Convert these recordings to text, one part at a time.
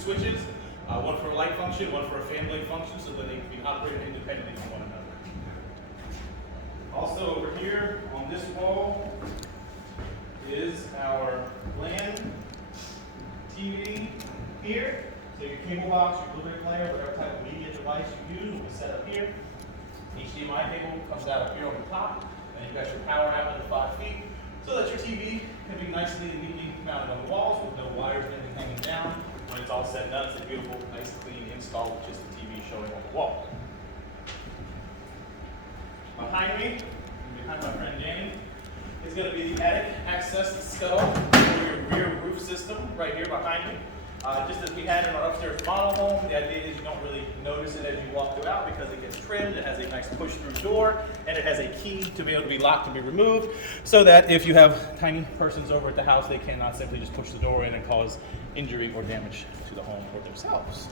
switches, one for a light function, one for a fan blade function, so that they can be operated independently from one another. Also over here on this wall is our LAN TV here. So your cable box, your Blu-ray player, whatever type of media device you use will be set up here. HDMI cable comes out up here on the top, and you've got your power outlet at 5 feet, so that your TV can be nicely and neatly mounted on the walls with no wires or anything hanging down. When it's all said and done, it's a beautiful, nice, clean install with just the TV showing on the wall. Behind me, behind my friend Jane, is going to be the attic access scuttle for your rear roof system right here behind me. Just as we had in our upstairs model home, the idea is you don't really notice it as you walk throughout because it gets trimmed, it has a nice push-through door, and it has a key to be able to be locked and be removed, so that if you have tiny persons over at the house, they cannot simply just push the door in and cause injury or damage to the home or themselves.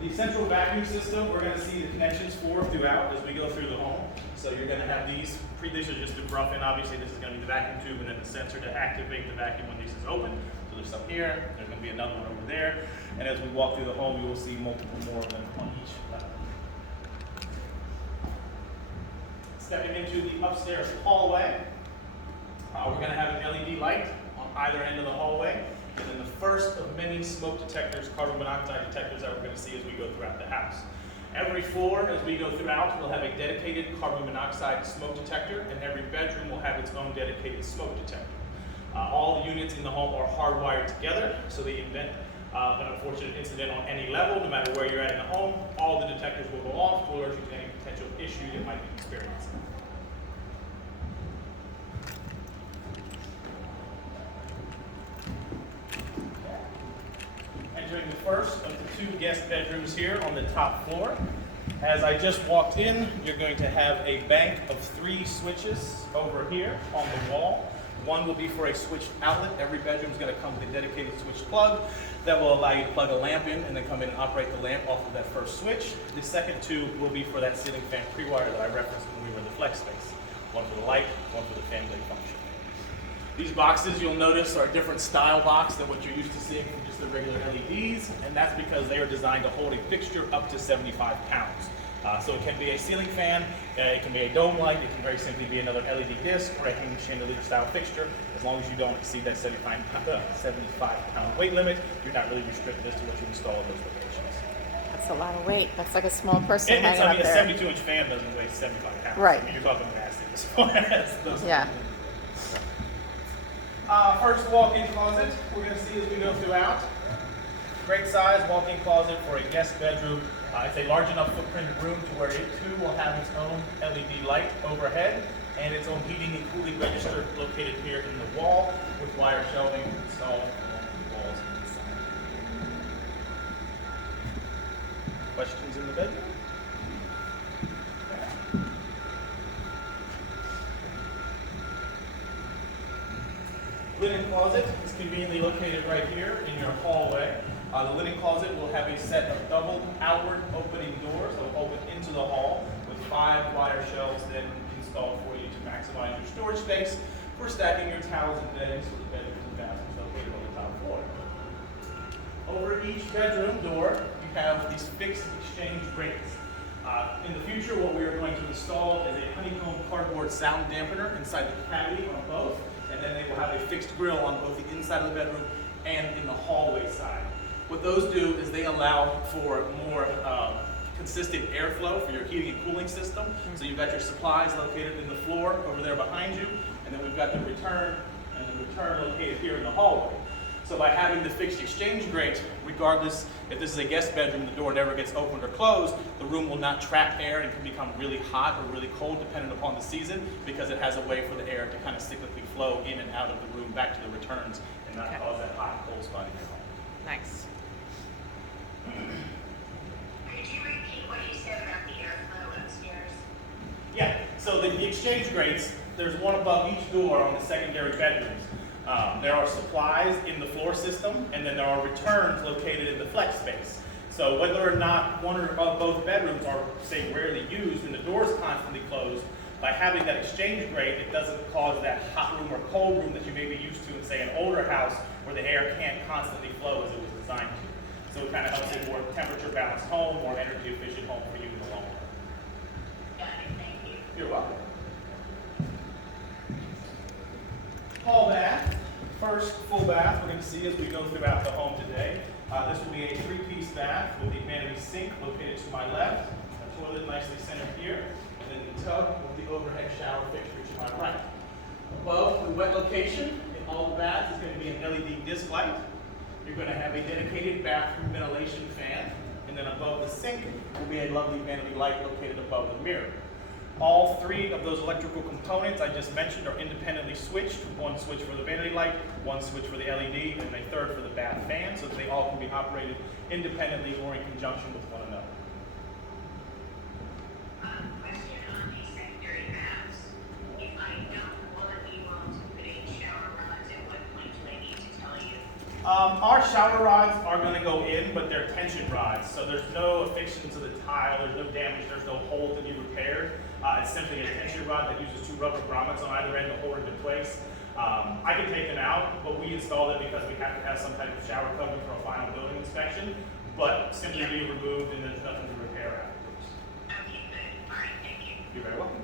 The central vacuum system, we're going to see the connections for throughout as we go through the home. So you're going to have these are just to rough in. Obviously, this is going to be the vacuum tube and then the sensor to activate the vacuum when this is open. So there's some here, there's going to be another one over there. And as we walk through the home, you will see multiple more of them on each level. Stepping into the upstairs hallway, we're going to have an LED light on either end of the hallway. And then the first of many smoke detectors, carbon monoxide detectors that we're going to see as we go throughout the house. Every floor, as we go throughout, will have a dedicated carbon monoxide smoke detector, and every bedroom will have its own dedicated smoke detector. All the units in the home are hardwired together, so the event of an unfortunate incident on any level, no matter where you're at in the home, all the detectors will go off to alert you to any potential issue that might be experienced. Entering the first of the 2 guest bedrooms here on the top floor. As I just walked in, you're going to have a bank of 3 switches over here on the wall. One will be for a switched outlet. Every bedroom is going to come with a dedicated switch plug that will allow you to plug a lamp in and then come in and operate the lamp off of that first switch. The second 2 will be for that ceiling fan pre-wire that I referenced when we were in the flex space. One for the light, one for the fan blade function. These boxes, you'll notice, are a different style box than what you're used to seeing from just the regular LEDs, and that's because they are designed to hold a fixture up to 75 pounds. So it can be a ceiling fan, it can be a dome light, it can very simply be another LED disc or a hanging chandelier style fixture. As long as you don't exceed that 75-pound weight limit, you're not really restricted as to what you install in those locations. That's a lot of weight. That's like a small person hanging I up mean, there. a 72-inch fan doesn't weigh 75 pounds. Right. I mean, you're talking massive as far as those. Yeah. First walk-in closet we're going to see as we go throughout. Great size walk-in closet for a guest bedroom. It's a large enough footprint room to where it too will have its own LED light overhead and its own heating and cooling register located here in the wall with wire shelving installed along the walls inside. Questions in the bedroom? Linen closet is conveniently located right here in your hallway. The linen closet will have a set of double outward opening doors that will open into the hall with 5 wire shelves then installed for you to maximize your storage space for stacking your towels and bedding so the bedrooms and bathrooms are located on the top floor. Over each bedroom door, you have these fixed exchange grates. In the future, what we are going to install is a honeycomb cardboard sound dampener inside the cavity on both, and then they will have a fixed grill on both the inside of the bedroom and in the hallway side. What those do is they allow for more consistent airflow for your heating and cooling system. So you've got your supplies located in the floor over there behind you, and then we've got the return located here in the hallway. So by having the fixed exchange grate, regardless if this is a guest bedroom, the door never gets opened or closed, the room will not trap air and can become really hot or really cold depending upon the season, because it has a way for the air to kind of cyclically flow in and out of the room back to the returns and not cause that hot and cold spot in your home. Nice. Could you repeat what you said about the airflow upstairs? Yeah, so the exchange grates, there's one above each door on the secondary bedrooms. There are supplies in the floor system, and then there are returns located in the flex space. So whether or not one or both bedrooms are, say, rarely used and the door is constantly closed, By having that exchange grate, it doesn't cause that hot room or cold room that you may be used to in, say, an older house where the air can't constantly flow as it was designed to. So it kind of helps a more temperature balanced home, more energy efficient home for you in the long run. Got it, thank you. You're welcome. Hall bath. First full bath we're going to see as we go throughout the home today. This will be a three-piece bath with the vanity sink located to my left, a toilet nicely centered here, and then the tub with the overhead shower fixture to my right. Above the wet location in all the baths is going to be an LED disc light. You're going to have a dedicated bathroom ventilation fan, and then above the sink will be a lovely vanity light located above the mirror. All three of those electrical components I just mentioned are independently switched. One switch for the vanity light, one switch for the LED, and a third for the bath fan, so that they all can be operated independently or in conjunction with one another. Question on the secondary baths. If I don't want you all to put in shower rods, at what point do I need to tell you? Our shower rods are going to go in, but they're tension rods, so there's no affixation to the tile, there's no damage, there's no hole to be repaired. It's simply a tension rod that uses two rubber grommets on either end to hold it in place. I can take them out, but we installed it because we have to have some type of shower covering for a final building inspection, but simply be removed and there's nothing to repair afterwards. Okay, good. All right, thank you. You're very welcome.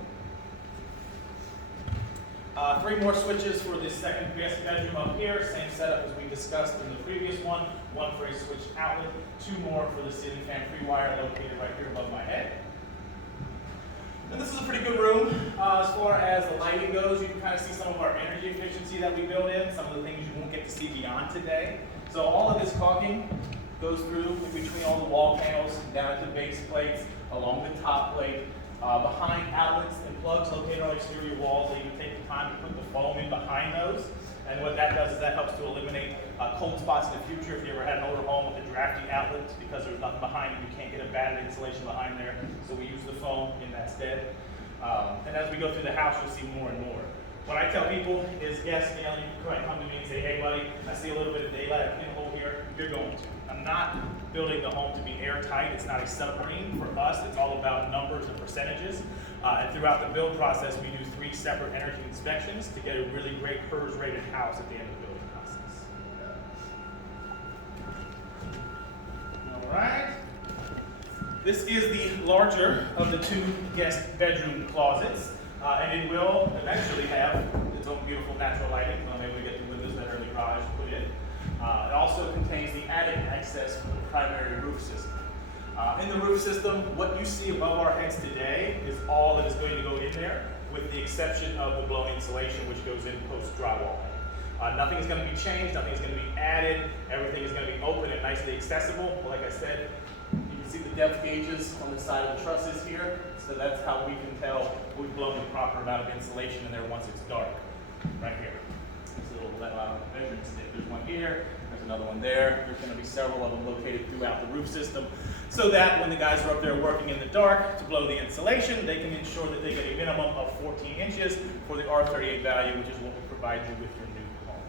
Three more switches for this second guest bedroom up here. Same setup as we discussed in the previous one. One for a switch outlet, two more for the ceiling fan free wire located right here above my head. And this is a pretty good room. As far as the lighting goes, you can kind of see some of our energy efficiency that we built in, some of the things you won't get to see beyond today. So all of this caulking goes through in between all the wall panels, down to the base plates, along the top plate, behind outlets and plugs located on exterior walls. They even take the time to put the foam in behind those. And what that does is that helps to eliminate cold spots in the future. If you ever had an older home with a drafty outlet, because there's nothing behind it, you can't get a batted insulation behind there. So we use the foam in that stead. And as we go through the house, you'll see more and more. What I tell people is, yes, you know, you can come to me and say, hey buddy, I see a little bit of daylight, a pinhole here, you're going to. I'm not building the home to be airtight. It's not a submarine. For us, it's all about numbers and percentages. And throughout the build process, we do 3 separate energy inspections to get a really great PERS rated house at the end of the building process. All right. This is the larger of the 2 guest bedroom closets. And it will eventually have its own beautiful natural lighting. Maybe we get the windows that are in the garage put in. It also contains the attic access for the primary roof system. In the roof system, what you see above our heads today is all that is going to go in there, with the exception of the blown insulation, which goes in post drywall. Nothing is going to be changed, nothing is going to be added, everything is going to be open and nicely accessible. Like I said, you can see the depth gauges on the side of the trusses here, so that's how we can tell we've blown the proper amount of insulation in there once it's dark, right here. There's a little measuring stick. There's one here, there's another one there. There's going to be several of them located throughout the roof system, so that when the guys are up there working in the dark to blow the insulation, they can ensure that they get a minimum of 14 inches for the R38 value, which is what will provide you with your new home.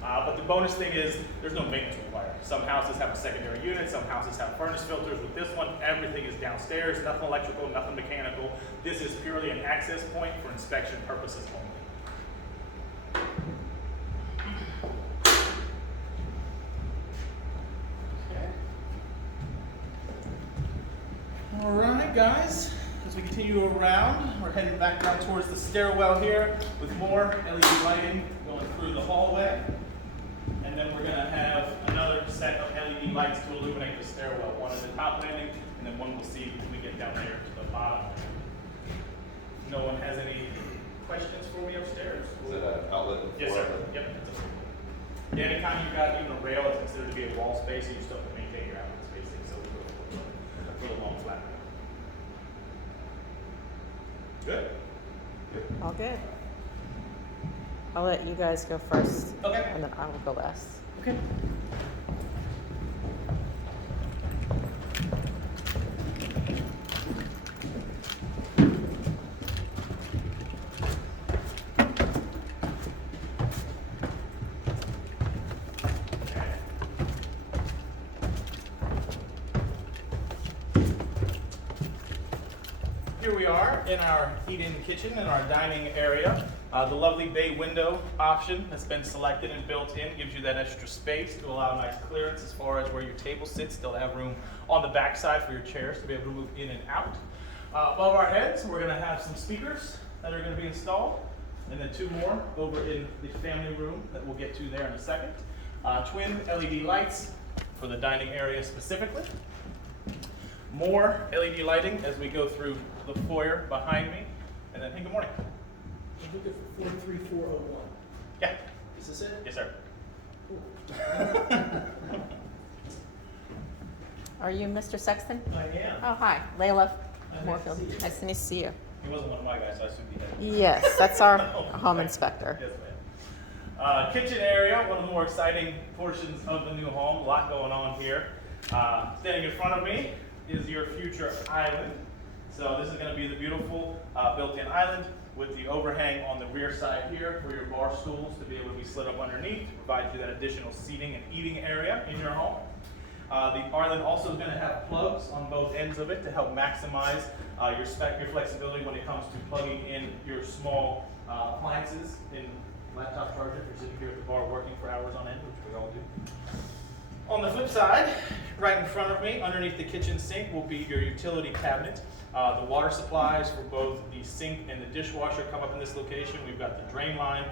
But the bonus thing is there's no maintenance required. Some houses have a secondary unit, some houses have furnace filters. With this one, everything is downstairs, nothing electrical, nothing mechanical. This is purely an access point for inspection purposes only. All right, guys, as we continue around, we're heading back down towards the stairwell here with more LED lighting going through the hallway. And then we're going to have another set of LED lights to illuminate the stairwell. One at the top landing, and then one we'll see when we get down there to the bottom. No one has any questions for me upstairs? Is it an outlet? Yes, sir. Yep. Yeah, anytime you've got even a rail, it's considered to be a wall space, and you still have to maintain your outlet spacing, so we'll go for the long flat. Good? All good. I'll let you guys go first. Okay. And then I will go last. Okay. Here we we are in our eat-in kitchen in our dining area. The lovely bay window option has been selected and built in, gives you that extra space to allow nice clearance as far as where your table sits. Still have room on the back side for your chairs to be able to move in and out. Above our heads, we're going to have some speakers that are going to be installed, and then 2 more over in the family room that we'll get to there in a second. Twin LED lights for the dining area specifically. More LED lighting as we go through the foyer behind me. And then, hey, good morning. I'm looking for 43401. Yeah. Is this it? Yes, sir. Cool. Are you Mr. Sexton? I am. Oh, hi, Layla Nice Moorfield. to see you. Nice to see you. He wasn't one of my guys, so I assumed he had. Yes, that's our No. home inspector. Yes, ma'am. Kitchen area, one of the more exciting portions of the new home. A lot going on here. Standing in front of me is your future island. So this is going to be the beautiful built-in island with the overhang on the rear side here for your bar stools to be able to be slid up underneath to provide you that additional seating and eating area in your home. The island also is going to have plugs on both ends of it to help maximize your flexibility when it comes to plugging in your small appliances in laptop charger if you're sitting here at the bar working for hours on end, which we all do. On the flip side, right in front of me, underneath the kitchen sink, will be your utility cabinet. The water supplies for both the sink and the dishwasher come up in this location. We've got the drain line,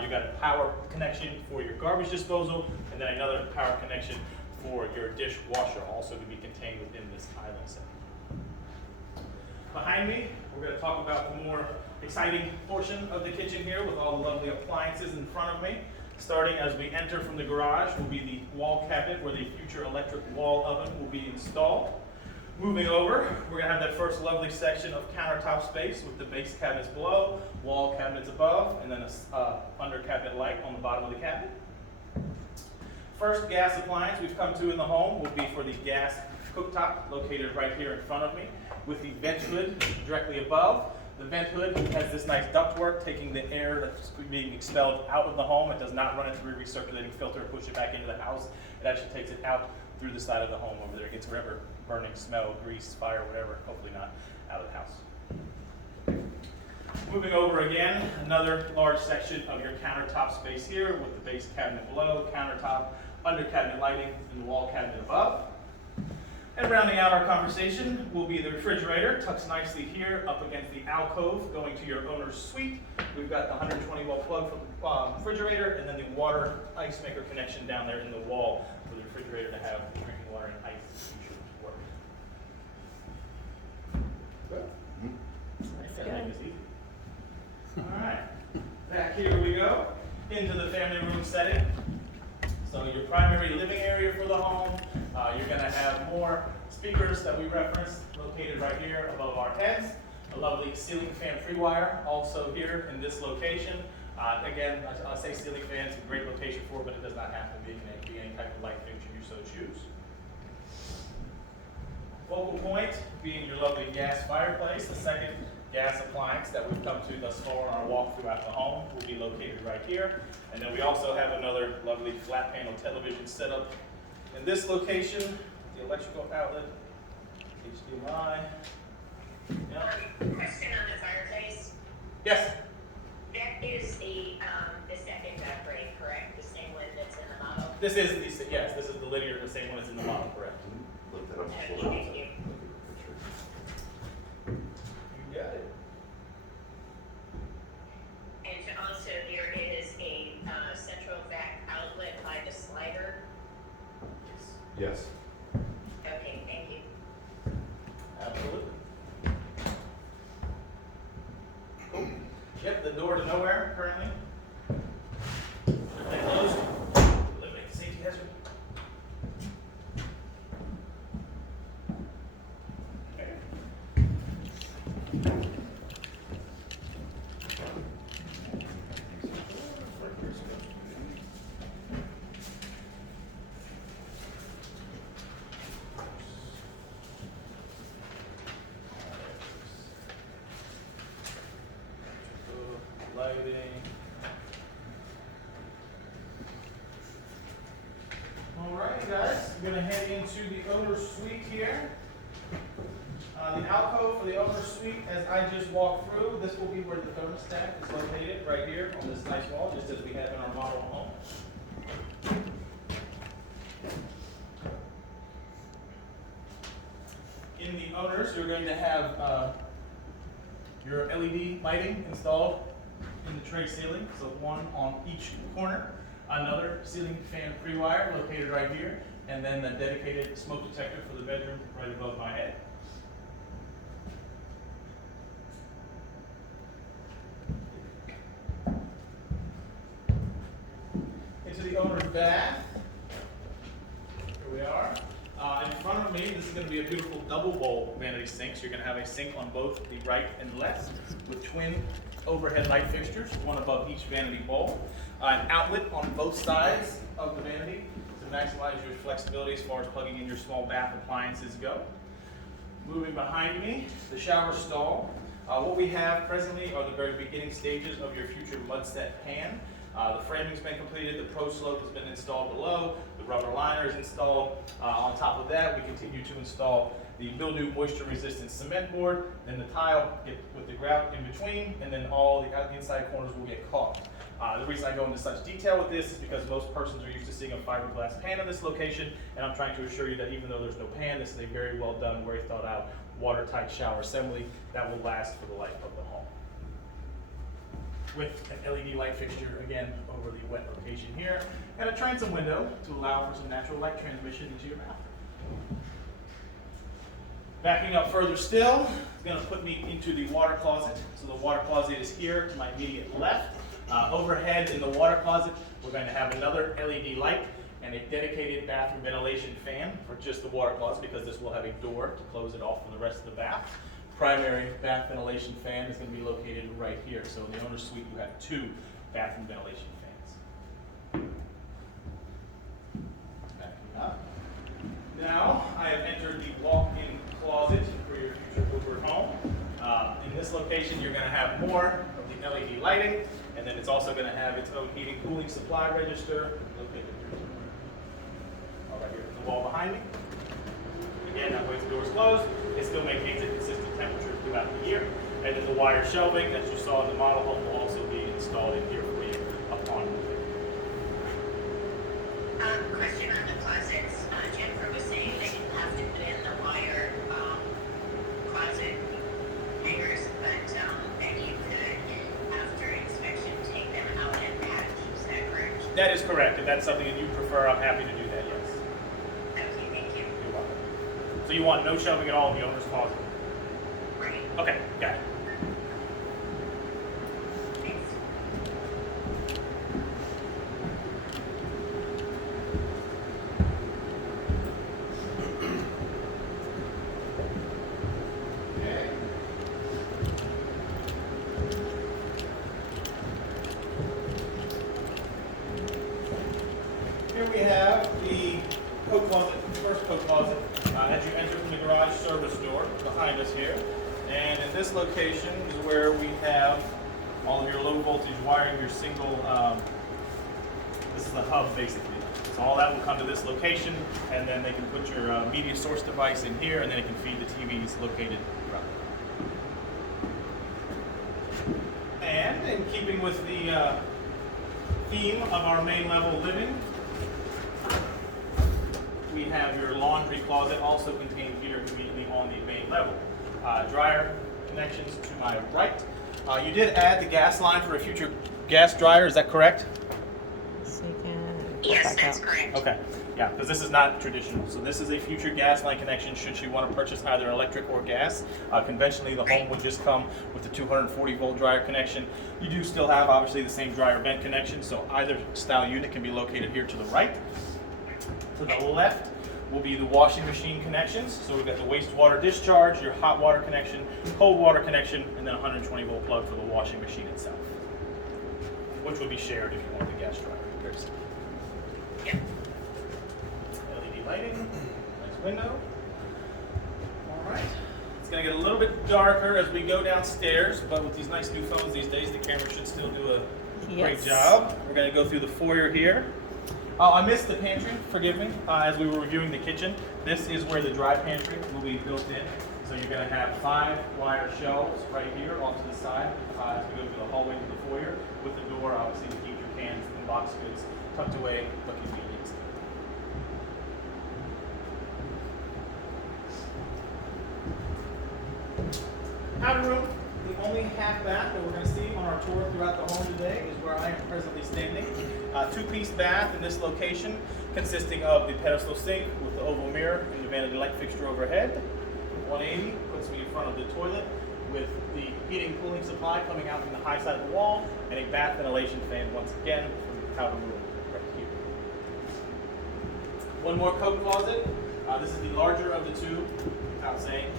you've got a power connection for your garbage disposal, and then another power connection for your dishwasher, also to be contained within this island set. Behind me, we're going to talk about the more exciting portion of the kitchen here with all the lovely appliances in front of me. Starting as we enter from the garage will be the wall cabinet where the future electric wall oven will be installed. Moving over, we're going to have that first lovely section of countertop space with the base cabinets below, wall cabinets above, and then a under cabinet light on the bottom of the cabinet. First gas appliance we've come to in the home will be for the gas cooktop located right here in front of me with the vent hood directly above. The vent hood has this nice ductwork taking the air that's being expelled out of the home. It does not run it through a recirculating filter and push it back into the house. It actually takes it out through the side of the home over there. It gets whatever burning smell, grease, fire, whatever, hopefully not, out of the house. Moving over again, another large section of your countertop space here with the base cabinet below, countertop, under cabinet lighting, and the wall cabinet above. And rounding out our conversation will be the refrigerator, tucks nicely here up against the alcove going to your owner's suite. We've got the 120 volt plug for the refrigerator and then the water ice maker connection down there in the wall for the refrigerator to have drinking water and ice should work. That's That good. make this easy. All right, back here we go into the family room setting. So your primary living area for the home, you're going to have more speakers that we referenced located right here above our heads. A lovely ceiling fan free wire also here in this location. Again, I say ceiling fan, it's a great location for it, but it does not have to be. It can be any type of light fixture you so choose. Focal point being your lovely gas fireplace. The second gas appliance that we've come to thus far on our walk throughout the home will be located right here. And then we also have another lovely flat panel television set up in this location. The electrical outlet, HDMI. Yeah. Question on the fireplace. Yes. That is the second upgrade, correct? The same one that's in the model? This is the linear, the same one as in the model, correct? Look that up Okay, before. thank you. You got it. And also there is a central vac outlet by the slider. Yes. Okay, thank you. Absolutely. Cool. Yep, the door to nowhere currently. Everything closed. Eliminate the safety hazard. Okay. Lighting. Alright guys, we're gonna head into the owner's suite here. The alcove for the owner suite, as I just walked through, this will be where the thermostat is located, right here on this nice wall, just as we have in our model home. In the owners, you're going to have your LED lighting installed in the tray ceiling, so one on each corner. Another ceiling fan pre-wire located right here, and then a dedicated smoke detector for the bedroom right above my head. Into the owner's bath. Here we are. In front of me, this is going to be a beautiful double bowl vanity sink. So you're going to have a sink on both the right and left with twin overhead light fixtures, one above each vanity bowl. An outlet on both sides of the vanity to maximize your flexibility as far as plugging in your small bath appliances go. Moving behind me, the shower stall. What we have presently are the very beginning stages of your future mud set pan. The framing's been completed, the pro slope has been installed below, the rubber liner is installed. On top of that, we continue to install the mildew moisture resistant cement board, then the tile with the grout in between, and then all the inside corners will get caulked. The reason I go into such detail with this is because most persons are used to seeing a fiberglass pan in this location, and I'm trying to assure you that even though there's no pan, this is a very well done, very thought out, watertight shower assembly that will last for the life of the home. With an LED light fixture, again, over the wet location here, and a transom window to allow for some natural light transmission into your bathroom. Backing up further still, it's going to put me into the water closet. So the water closet is here to my immediate left. Overhead in the water closet, we're going to have another LED light and a dedicated bathroom ventilation fan for just the water closet, because this will have a door to close it off from the rest of the bath. Primary bath ventilation fan is going to be located right here. So in the owner's suite, you have two bathroom ventilation fans. Backing up. Now, I have entered the walk-in closet for your future Uber home. In this location, you're going to have more of the LED lighting, and then it's also going to have its own heating cooling supply register located right here in the wall behind me. Again, that way the door is closed, it still maintains a consistent temperature throughout the year. And then the wire shelving, as you saw in the model home, will also be installed in here for you upon moving. Question on the closets. Jennifer was saying that you have to put in the wire closet hangers, but then you could, after inspection, take them out and match. Is that correct? That is correct. If that's something that you prefer, I'm happy to do that, yes. Okay, thank you. You're welcome. So you want no shelving at all in the owner's closet? Right. Okay, got it. Thanks. Okay. Here we have the coat closet, first coat closet, as you enter from the garage service door behind us here. And in this location is where we have all of your low voltage wiring, your single, this is the hub basically. So all that will come to this location, and then they can put your media source device in here, and then it can feed the TVs located throughout. And in keeping with the theme of our main level living, we have your laundry closet also contained here immediately on the main level. Dryer connections to my right. You did add the gas line for a future gas dryer, is that correct? So you can Yes, back that's out. correct. Okay, yeah, because this is not traditional. So this is a future gas line connection should you want to purchase either electric or gas. Conventionally, the home would just come with the 240 volt dryer connection. You do still have obviously the same dryer vent connection, so either style unit can be located here to the right. To the left will be the washing machine connections. So we've got the wastewater discharge, your hot water connection, cold water connection, and then a 120 volt plug for the washing machine itself, which will be shared if you want the gas dryer. Very simple. Yep. LED lighting, nice window. All right. It's going to get a little bit darker as we go downstairs, but with these nice new phones these days, the camera should still do a great Yes. job. We're going to go through the foyer here. Oh, I missed the pantry, forgive me, as we were reviewing the kitchen. This is where the dry pantry will be built in. So you're going to have 5 wire shelves right here off to the side as we go through the hallway to the foyer, with the door obviously to keep your cans and box goods tucked away but convenient. Outer room, the only half bath that we're going to see on our tour throughout the home today is where I am presently standing. 2-piece bath in this location, consisting of the pedestal sink with the oval mirror and the vanity light fixture overhead. 180 puts me in front of the toilet with the heating cooling supply coming out from the high side of the wall, and a bath ventilation fan once again from the powder room right here. One more coat closet. This is the larger of the two, without saying.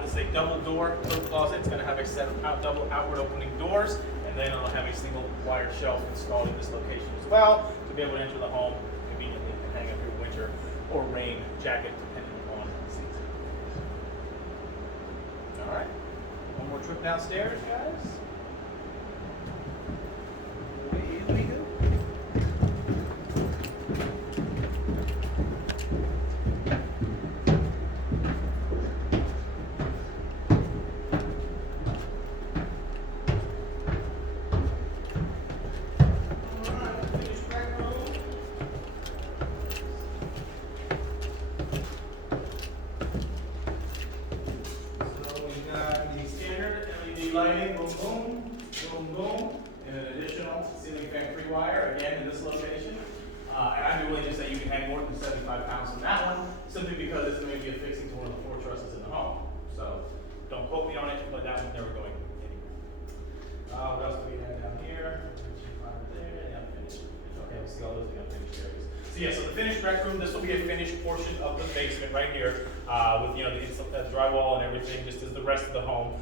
This is a double door coat closet. It's going to have a set of double outward opening doors, and then it'll have a single wire shelf installed in this location as well to be able to enter the home conveniently and hang up your winter or rain jacket depending on the season. All right, one more trip downstairs, guys. Away we go. Lighting, boom, boom, boom, boom, and an additional ceiling fan free wire, again in this location. And I'd be willing to say you can hang more than 75 pounds on that one, simply because it's going to be affixing to one of the 4 trusses in the home. So don't quote me on it, but that one's never going anywhere. What else do we have down here? There, yeah, finished. Okay, we'll see all those unfinished areas. So yeah, so the finished rec room, this will be a finished portion of the basement right here, with the drywall and everything, just as the rest of the home.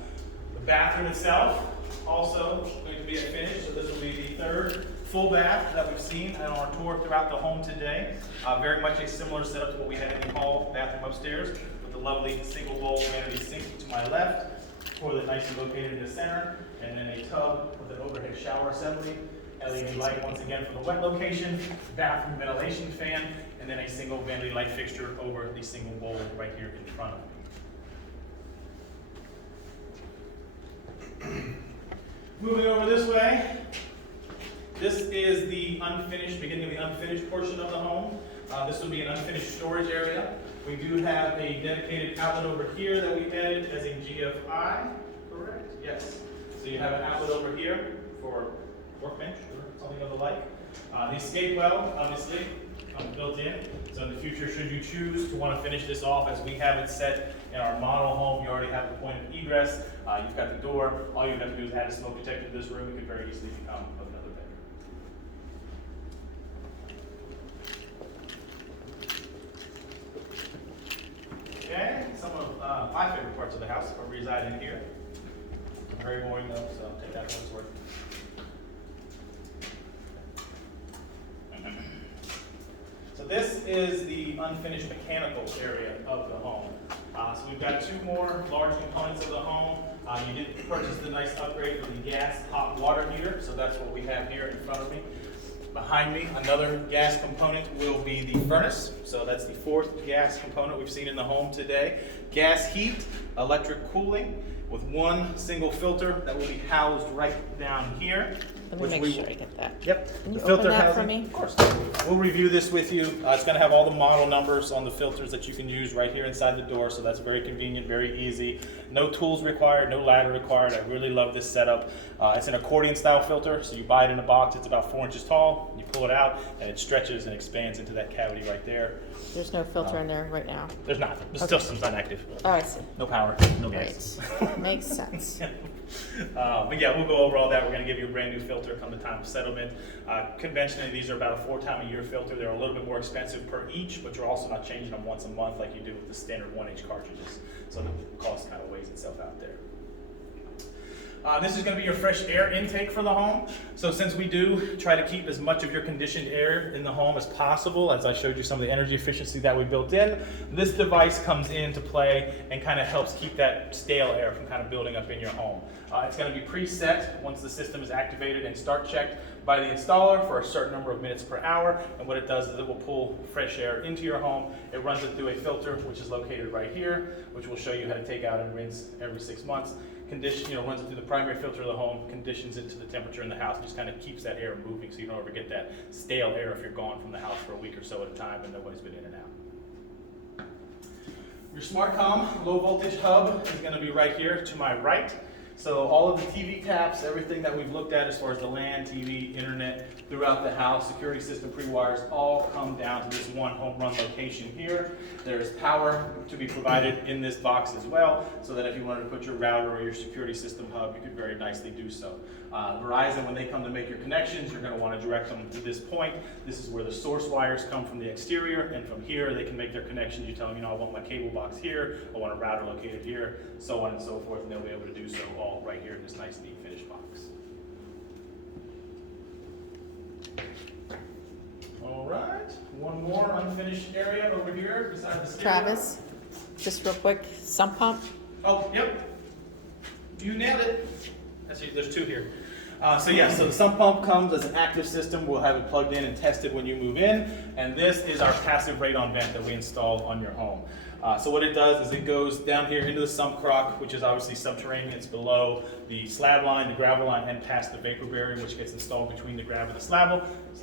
The bathroom itself also going to be a finish, so this will be the 3rd full bath that we've seen on our tour throughout the home today. Very much a similar setup to what we had in the hall bathroom upstairs, with the lovely single bowl vanity sink to my left, toilet nicely located in the center, and then a tub with an overhead shower assembly, LED light once again for the wet location, bathroom ventilation fan, and then a single vanity light fixture over the single bowl right here in front of me. Moving over this way, this is the beginning of the unfinished portion of the home. This will be an unfinished storage area. We do have a dedicated outlet over here that we added as a GFI, correct? Yes. So you have an outlet over here for workbench or something of the like. The escape well, obviously, comes built in. So in the future, should you choose to want to finish this off as we have it set in our model home, you already have the point of egress. You've got the door. All you have to do is add a smoke detector to this room. It could very easily become another bedroom. Okay, some of my favorite parts of the house are reside in here. Very boring though, so take that for what it's worth. So this is the unfinished mechanical area of the home. So we've got 2 more large components of the home. You did purchase the nice upgrade for the gas hot water heater, so that's what we have here in front of me. Behind me, another gas component will be the furnace. So that's the 4th gas component we've seen in the home today. Gas heat, electric cooling, with 1 single filter that will be housed right down here. Let me make sure I get that. Yep. Can the you filter open that housing, for me? Of course. We'll review this with you. It's going to have all the model numbers on the filters that you can use right here inside the door, so that's very convenient, very easy. No tools required, no ladder required. I really love this setup. It's an accordion style filter, so you buy it in a box. It's about 4 inches tall. You pull it out, and it stretches and expands into that cavity right there. There's no filter in there right now. There's not. The Okay. system's not active. Oh, I see. No power, no gas. Great. Makes sense. But yeah, we'll go over all that. We're going to give you a brand new filter come the time of settlement. Conventionally, these are about a 4-time-a-year filter. They're a little bit more expensive per each, but you're also not changing them once a month like you do with the standard 1-inch cartridges. So the cost kind of weighs itself out there. This is going to be your fresh air intake for the home. So since we do try to keep as much of your conditioned air in the home as possible, as I showed you some of the energy efficiency that we built in, this device comes into play and kind of helps keep that stale air from kind of building up in your home. It's going to be preset once the system is activated and start checked by the installer for a certain number of minutes per hour. And what it does is it will pull fresh air into your home. It runs it through a filter, which is located right here, which will show you how to take out and rinse every 6 months. Runs it through the primary filter of the home, conditions it to the temperature in the house, and just kind of keeps that air moving so you don't ever get that stale air if you're gone from the house for a week or so at a time and nobody's been in and out. Your SmartCom low voltage hub is going to be right here to my right. So all of the TV taps, everything that we've looked at as far as the LAN, TV, internet throughout the house, security system pre-wires, all come down to this one home run location here. There's power to be provided in this box as well, so that if you wanted to put your router or your security system hub, you could very nicely do so. Verizon, when they come to make your connections, you're going to want to direct them to this point. This is where the source wires come from the exterior, and from here they can make their connections. You tell them, I want my cable box here, I want a router located here, so on and so forth, and they'll be able to do so all right here in this nice, neat, finished box. All right, one more unfinished area over here beside the stereo. Travis, just real quick, sump pump. Oh, yep. You nailed it. Actually, there's two here. So the sump pump comes as an active system. We'll have it plugged in and tested when you move in. And this is our passive radon vent that we install on your home. So what it does is it goes down here into the sump crock, which is obviously subterranean. It's below the slab line, the gravel line, and past the vapor barrier, which gets installed between the grab and the slab. That's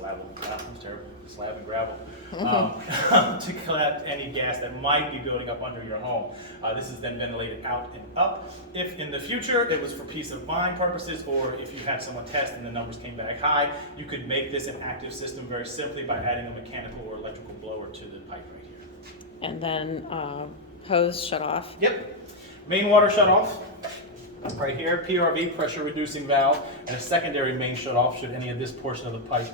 terrible. Slab and gravel. To collect any gas that might be building up under your home. This is then ventilated out and up. If in the future it was for peace of mind purposes, or if you had someone test and the numbers came back high, you could make this an active system very simply by adding a mechanical or electrical blower to the pipe right here. And then hose shut off. Yep. Main water shut off. Right here, PRV, pressure reducing valve, and a secondary main shut off should any of this portion of the pipe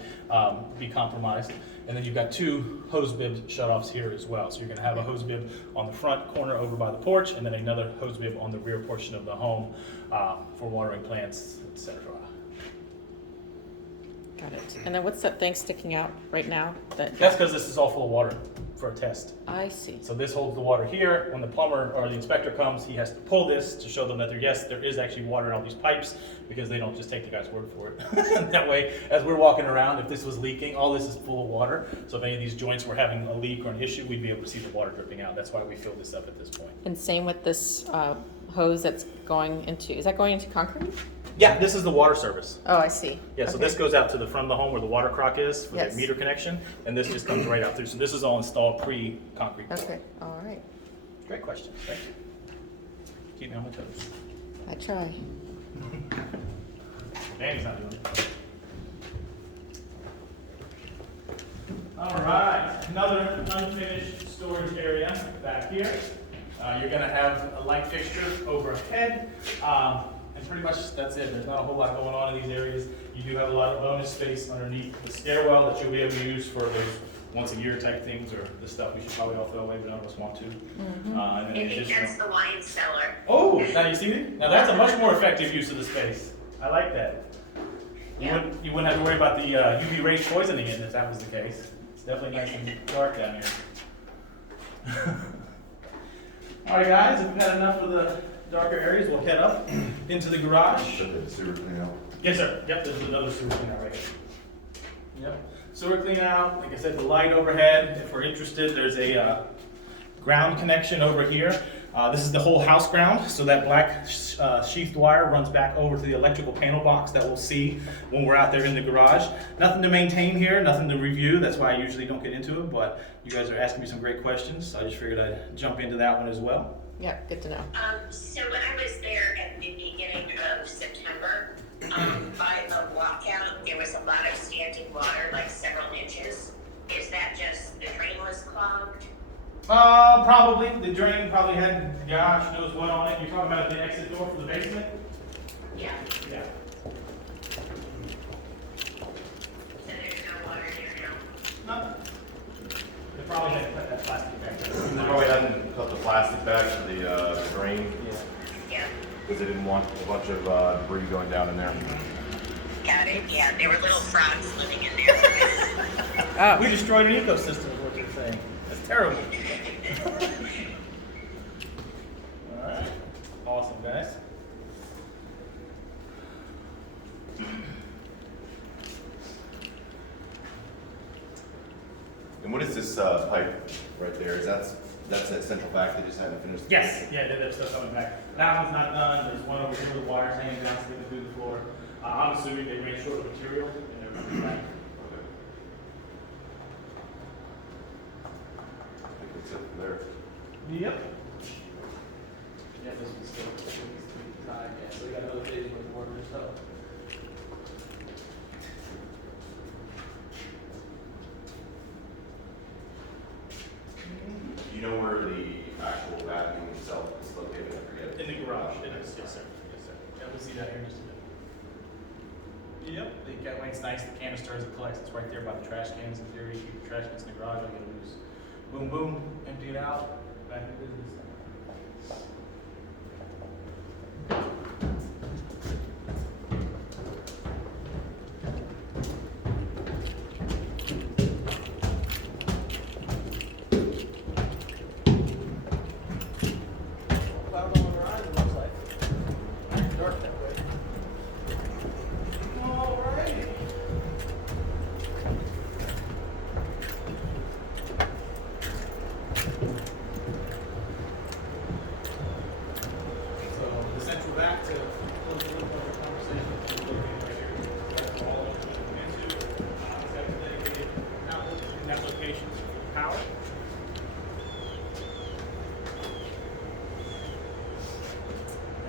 be compromised. And then you've got two hose bib shut offs here as well. So you're going to have a hose bib on the front corner over by the porch, and then another hose bib on the rear portion of the home for watering plants, etc. Got it. And then what's that thing sticking out right now? That's because this is all full of water for a test. I see. So this holds the water here. When the plumber or the inspector comes, he has to pull this to show them that there is actually water in all these pipes, because they don't just take the guy's word for it. That way, as we're walking around, if this was leaking, all this is full of water. So if any of these joints were having a leak or an issue, we'd be able to see the water dripping out. That's why we fill this up at this point. And same with this hose that's going into, is that going into concrete? Yeah, this is the water service. Oh, I see. Yeah, so Okay. this goes out to the front of the home where the water crock is for Yes. the meter connection, and this just comes right out through. So this is all installed pre-concrete. Okay, all right. Great question. Thank you. Keep me on my toes. I try. Danny's not doing it. All right, another unfinished storage area back here. You're gonna have a light fixture overhead, and pretty much that's it. There's not a whole lot going on in these areas. You do have a lot of bonus space underneath the stairwell that you'll be able to use for those once a year type things, or the stuff we should probably all throw away, but none of us want to. And then I think additional- that's the wine cellar. Oh, now you see it? Now that's a much more effective use of the space. I like that. You wouldn't have to worry about the UV rays poisoning it if that was the case. It's definitely nice and dark down here. All right, guys, if we've had enough of the darker areas, we'll head up into the garage. Sewer clean out. Yes, sir. Yep, there's another sewer clean out right here. Yep. Sewer clean out, like I said, the light overhead. If we're interested, there's a ground connection over here. This is the whole house ground, so that black sheathed wire runs back over to the electrical panel box that we'll see when we're out there in the garage. Nothing to maintain here, nothing to review. That's why I usually don't get into it, but you guys are asking me some great questions, so I just figured I'd jump into that one as well. Yeah, good to know. So when I was there at the beginning of September, by the walkout, there was a lot of standing water, like several inches. Is that just the drain was clogged? Probably. The drain probably had gosh knows what on it. You're talking about the exit door for the basement? Yeah. Yeah. So there's no water there now? No. They probably had to cut that plastic back there. They probably hadn't cut the plastic back for the drain, Yeah. Yeah. because they didn't want want a bunch of debris going down in there. Got it. Yeah, there were little frogs living in there. Oh, We destroyed an ecosystem, is what you're saying. That's terrible. Alright, awesome guys. And what is this pipe right there? That's that central vac they just haven't finished? Yes, yeah, they're still coming back. That one's not done, there's one over here with wires hanging down, sticking through the floor. I'm assuming they ran short of material and they're coming back. Okay. I think that's it there. Yep. Yeah, this one's still needs to be tied, yeah, so we got another day's worth of work or so. Do you know where the actual vacuum itself is located? I forget. In the garage, it is, yes sir, yes sir. Yeah, we'll see that here in just a bit. Yep, the gateway's nice, the canisters it collects, it's right there by the trash cans in theory, keep the trash cans in the garage, don't get loose. Boom, boom, empty it out, back in business. Cloud on the horizon, looks like. Dark that way. Alrighty. So the central back to close the loop on our conversation, is located right here. That's all we're looking into. It's got a dedicated outlet in that location for power.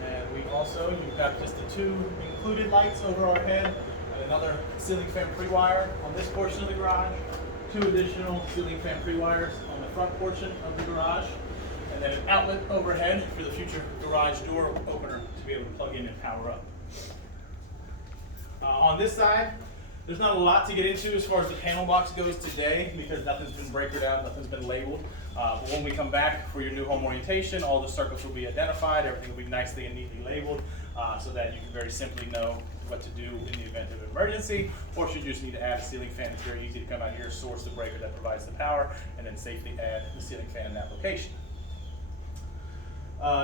And we also, you've got just the two included lights over our head and another ceiling fan pre-wire on this portion of the garage, two additional ceiling fan pre-wires on the front portion of the garage, and then an outlet overhead for the future garage door opener to be able to plug in and power up. On this side, there's not a lot to get into as far as the panel box goes today because nothing's been breakered out, nothing's been labeled. But when we come back for your new home orientation, all the circuits will be identified, everything will be nicely and neatly labeled so that you can very simply know what to do in the event of an emergency, or should you just need to add a ceiling fan, it's very easy to come out here, source the breaker that provides the power, and then safely add the ceiling fan in that location.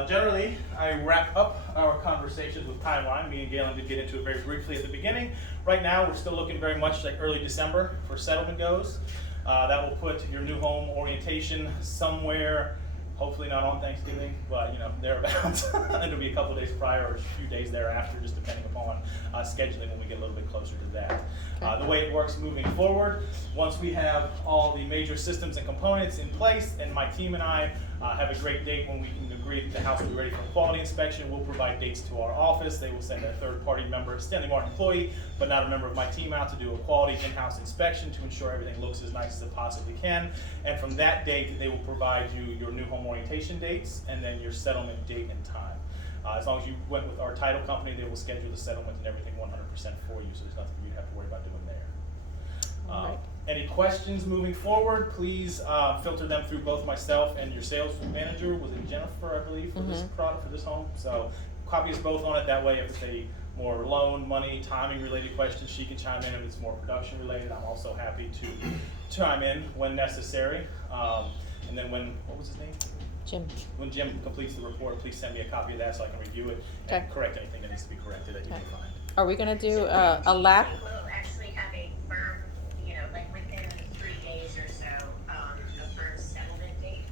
Generally, I wrap up our conversations with timeline. Me and Galen did get into it very briefly at the beginning. Right now, we're still looking very much like early December for settlement goes. That will put your new home orientation somewhere, hopefully not on Thanksgiving, but thereabouts. It'll be a couple days prior or a few days thereafter, just depending upon scheduling when we get a little bit closer to that. The way it works moving forward, once we have all the major systems and components in place, and my team and I have a great date when we can agree that the house will be ready for quality inspection. We'll provide dates to our office. They will send a third-party member, Stanley Martin employee, but not a member of my team out to do a quality in-house inspection to ensure everything looks as nice as it possibly can. And from that date, they will provide you your new home orientation dates and then your settlement date and time. As long as you went with our title company, they will schedule the settlement and everything 100% for you, so there's nothing you have to worry about doing there. Alright. Any questions moving forward, please filter them through both myself and your sales manager, was it Jennifer, I believe, for this product, for this home. So copy us both on it, that way if it's a more loan, money, timing related questions, she can chime in. If it's more production related, I'm also happy to chime in when necessary. And then what was his name? Jim. When Jim completes the report, please send me a copy of that so I can review it Okay. and correct anything that needs to be corrected that you can find. Are we gonna do a lap? We'll actually have a firm, like within 3 days or so, a firm settlement date.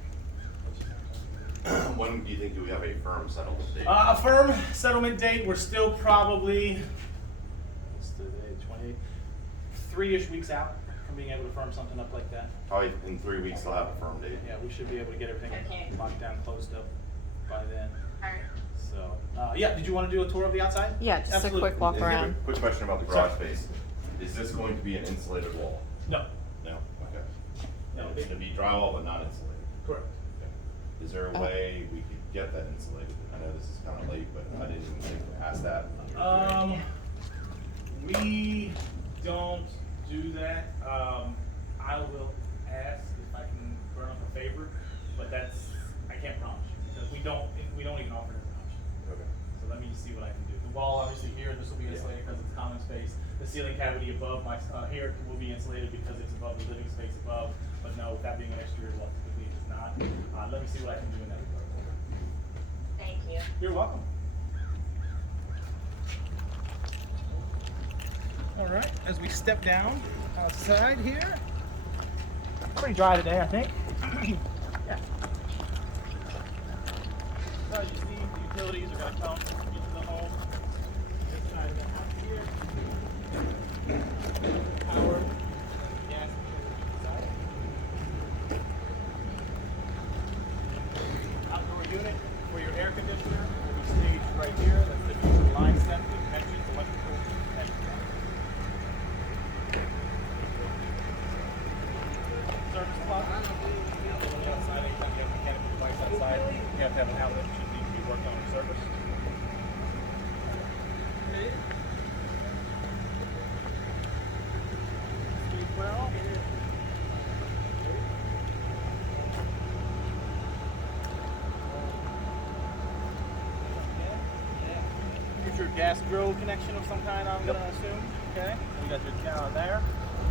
When do you think we have a firm settlement date? A firm settlement date, we're still probably, what's the date, 28, 3-ish weeks out from being able to firm something up like that. Probably in 3 weeks they'll have a firm date. Yeah, we should be able to get everything Okay. locked down, closed up by then. Alright. So, yeah, did you want to do a tour of the outside? Yeah, just Absolutely. a quick walk And I have around. a quick question about the garage space. Is this going to be an insulated wall? No, No. Okay. no, It's going to be drywall but not insulated. correct. Okay. Is there a way we could get that insulated? I know this is kind of late, but I didn't even think to ask that. We don't do that. I will ask if I can burn up a favor, but I can't promise you, because we don't even offer it as an option. Okay. So let me see what I ceiling cavity above my, here will be insulated because it's above the living space above, but no, with that being an exterior wall, typically it is not. Let me see what I can do in that regard. Thank you. You're welcome. All right, as we step down outside here, pretty dry today, I think. Yeah. So you see, the utilities are going to come into the home. This side of the house here. Power, gas, inside. Outdoor unit for your air conditioner will be staged right here. That's the future line set, the connections, electrical connections. Service plug. Outlet on the outside. Anytime you have a mechanical device outside, you have to have an outlet should need to be worked on or serviced. Speed well. Future gas grill connection of some kind, I'm gonna assume. Okay, you got your counter there.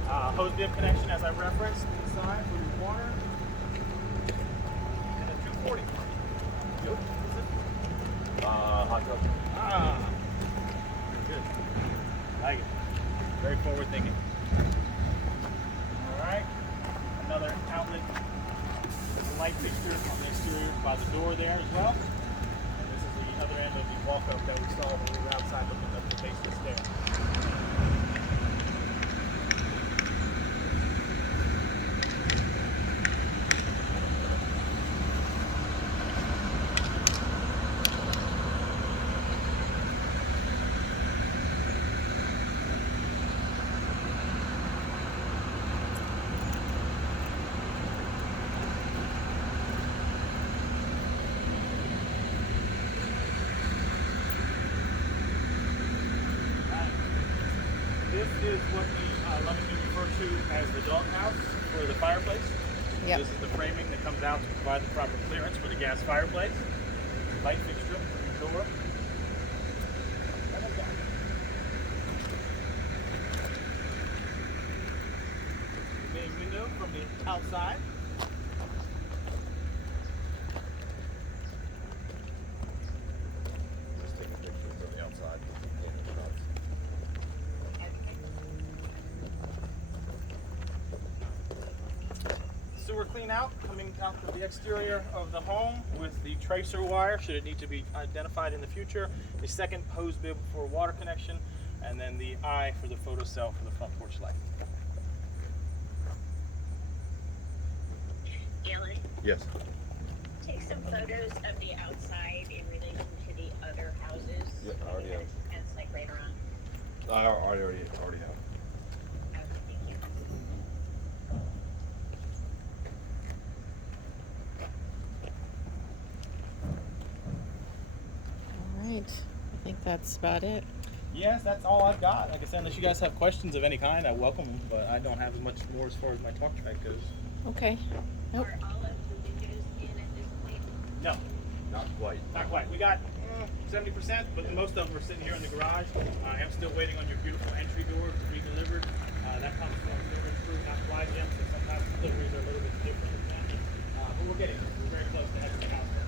Hose bib connection, as I referenced, inside for your water. And a 240. Good. Hot tub. Ah, good. Like it. Very forward thinking. All right. Another outlet light fixture on the exterior by the door there as well. And this is the other end of the walk-up that we saw when we were outside looking up the basement stair. This is what we lovingly refer to as the doghouse for the fireplace. Yep. This is the framing that comes out to provide the proper clearance for the gas fireplace. Light fixture for your door. Main window from the outside. Just take a picture from the outside. Sewer clean out coming out of the exterior of the home with the tracer wire should it need to be identified in the future. The second hose bib for water connection, and then the eye for the photo cell for the front porch light. Dylan, Yes. take some photos of the outside in relation to the other houses. Yeah, I already have. And it's like right around. I already have. Okay, thank you. All right. I think that's about it. Yes, that's all I've got. Like I said, unless you guys have questions of any kind, I welcome them, but I don't have as much more as far as my talk track goes. Okay. Nope. Are all of the windows in at this point? No, Not quite. not quite. We got 70%, but most of them are sitting here in the garage. I am still waiting on your beautiful entry door to be delivered. That comes from Delivery Crew, not Fly Gem, so sometimes deliveries are a little bit different than that. But we're getting it. We're very close to having the house done.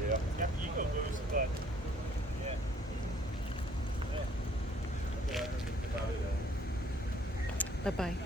Yeah. Got the ego boost, but yeah. Yeah, I think that's about it. Bye bye.